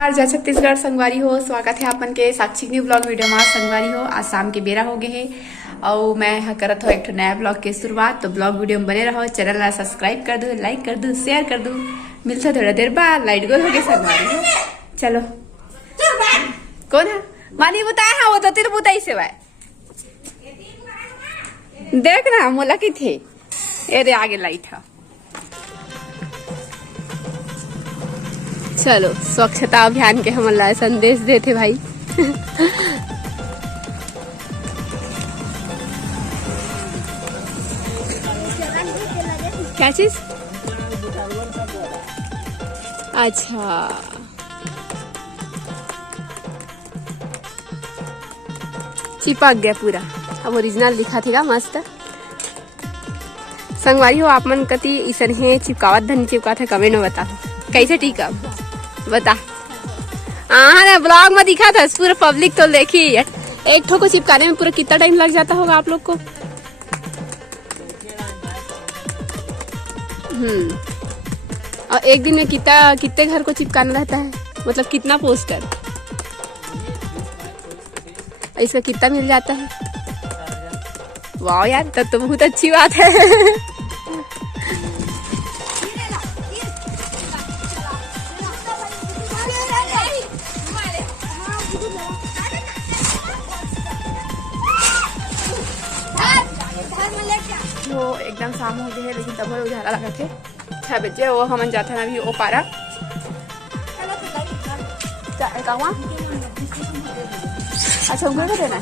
आज जय छत्तीसगढ़ संगवारी हो। स्वागत है आपन के साक्षी न्यू ब्लॉग वीडियो में। संगवारी हो, आज शाम के बेरा हो गए है और मैं करत हो एक नया ब्लॉग के शुरुआत। तो ब्लॉग वीडियो में बने रहो, चैनल ला सब्सक्राइब कर दो, लाइक कर दो, शेयर कर दो। मिलता थोड़ा देर बाद। लाइट गोल हो गए संगवारी हो। चलो कौन है मानी बुताया है वो तो तेरे बुताई से वाय देख ना मोला की थे ये रे आगे लाइट है। चलो स्वच्छता अभियान के हमला संदेश देते भाई। क्या चीज? अच्छा चिपक गया पूरा। अब ओरिजिनल दिखा थेगा मस्त। संगवारी हो आप मन कति इसन है चिपकावत धन चिपका थे कमेंट में बताओ कैसे ठीक है बता। हाँ ना ब्लॉग में दिखा था पूरा पब्लिक तो देखी। एक ठो को चिपकाने में पूरा कितना टाइम लग जाता होगा आप लोग को? और एक दिन में कितने घर को चिपकाना रहता है, मतलब कितना पोस्टर इसका कितना मिल जाता है? वाह यार तब तो बहुत अच्छी बात है। वो एकदम शाम हो गए है लेकिन तब उजाला लगा थे 6 बजे। वो हम जाते हैं अभी ओ पारा अच्छा उनको देना।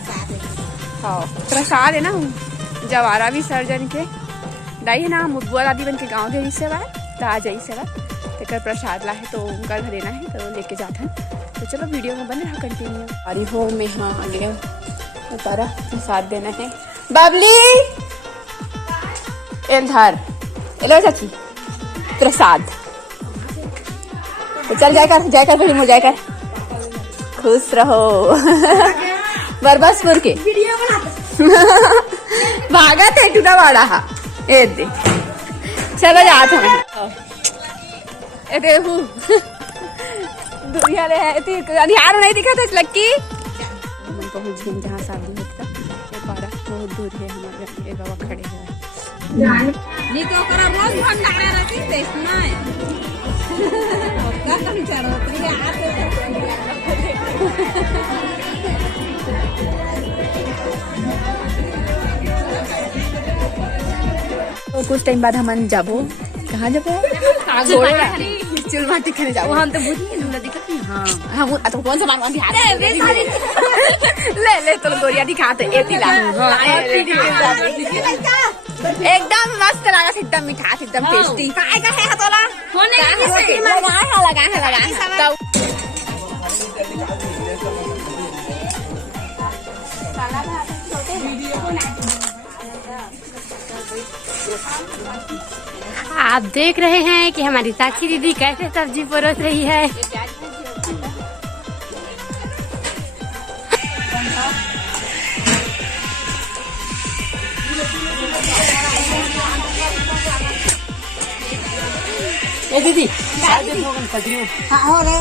हाँ प्रसाद है ना जवारा विसर्जन के दाई है ना मुब्बुआ दादी बन के गाँव के से बात तो आ जाइए से बात तो प्रसाद ला है तो उनका घर देना है तो लेके जाते हैं। तो चलो वीडियो में बने रहा कंटिन्यू। अरे हो मैं हाँ आ गया पारा प्रसाद देना है। बबली एलधर एलो चाची प्रसाद तो चल जाकर फिर मुझे जाकर खुश रहो। बरबसपुर के भागा थे टूटा वाड़ा हा ए दे चलो जाते हैं। ए देखो दुनिया ले है थी अंधियार नहीं दिखा था इस लक्की हम पहुंच गए जहाँ शादी होता ये पारा बहुत दूर है हमारे। ये बाबा खड़े हैं नहीं तो करा रोज भंडारा रहती है सुना है का कहीं चढ़ो तेरे आते तो कुछ टाइम बाद हम जाबो कहाँ जाबो चुल माटी खाने जाबो। हम तो बुझी नहीं दिखत नहीं। हां हम तो कौन सा मांग ले तो गोरिया दिखाते एती ला। एकदम मस्त लगा एकदम मिठास एकदम टेस्टी। काय का है हतोला लगा है आप देख रहे हैं कि हमारी साक्षी दीदी कैसे सब्जी परोस रही है। ए दीदी हाँ हो रहे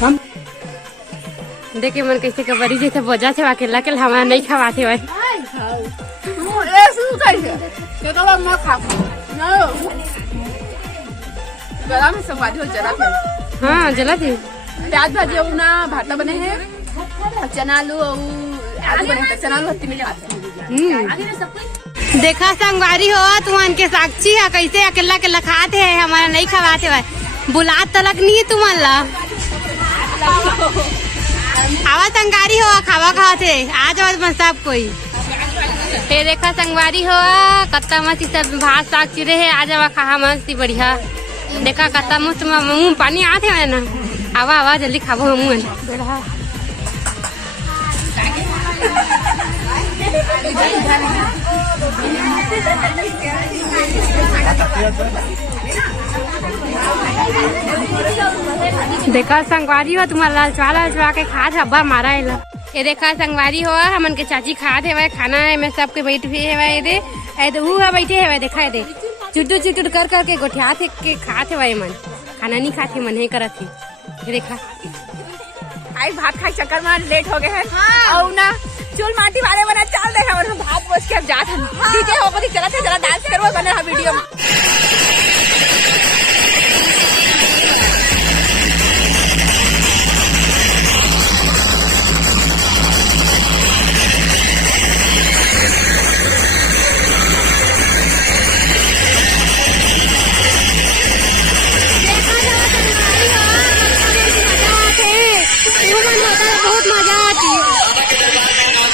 हम देखिए मन कैसे कबरी जैसे बजा से अकेला अकेला हमारा नहीं खवाते भाई। गला में संवादी हो जला थे। हाँ जला थी प्याज भाजी और ना भाटा बने हैं चना आलू आलू बने हैं चना आलू हत्ती में देखा संगवारी हो तुमन के साक्षी है कैसे अकेला अकेला खाते है हमारा नहीं खवाते भाई। बुला तलक नहीं है तुमन ला आवा संगवारी हो खावा खाते आज और सब कोई। ये देखा संगवारी हो कत्ता मस्ती सब भात साग चिरे है आज आवा खा मस्ती बढ़िया। देखा कत्ता मस्त मुँह पानी आते है ना। आवा आवा जल्दी खाबो हम देखा संगवारी हो तुम्हारा लाल के खा हब्बा मारा है। ये देखा संगवारी हो हमन के चाची खात है खाना है मैं सबके बैठ भी है दे वो बैठे है देखा दे चुटू चुटू कर करके गोठिया थे के खाते भाई मन खाना नहीं खाते मन नहीं करत थी देखा आई भात खाए चक्कर में लेट हो गए हैं और ना चूल माटी वाले बना चल रहे हैं और हम भात बोझ के अब जाते हैं डीजे हो गई चला थे जरा डांस करवा बना रहा वीडियो में बहुत मजा आती है।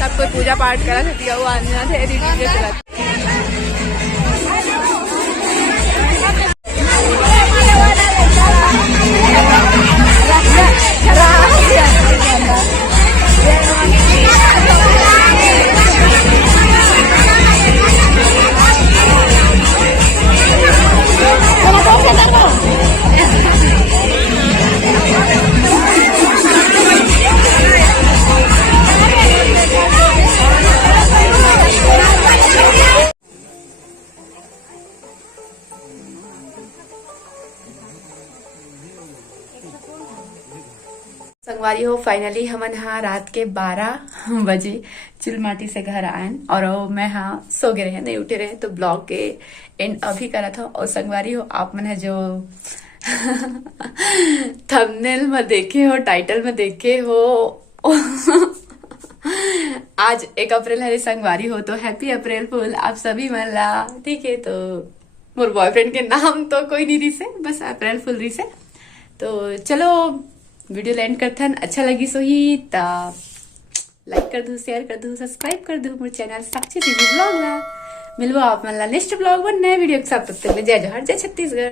सब कोई पूजा पाठ करा थे दिया हुआ थे डीजे चला संगवारी हो फाइनली हमन हाँ रात के 12 बजे चिलमाटी से घर आयन और मैं हाँ सो गए रहे नहीं उठे रहे तो ब्लॉग के एंड अभी करा था। और संगवारी हो आप मन है जो थंबनेल में देखे हो टाइटल में देखे हो आज 1 अप्रैल है संगवारी हो तो हैप्पी अप्रैल फुल आप सभी मन ला। ठीक है तो मोर बॉयफ्रेंड के नाम तो कोई नहीं रिसे बस अप्रैल फुल रिसे। तो चलो वीडियो एंड करथन अच्छा लगी सो ही ता लाइक कर दू शेयर कर दू सब्सक्राइब कर दू मोर चैनल साक्षी टीवी ब्लॉग ला। मिलबो आप मन ला नेक्स्ट ब्लॉग में नए वीडियो के साथ। तब तक ले जय जोहार जय छत्तीसगढ़।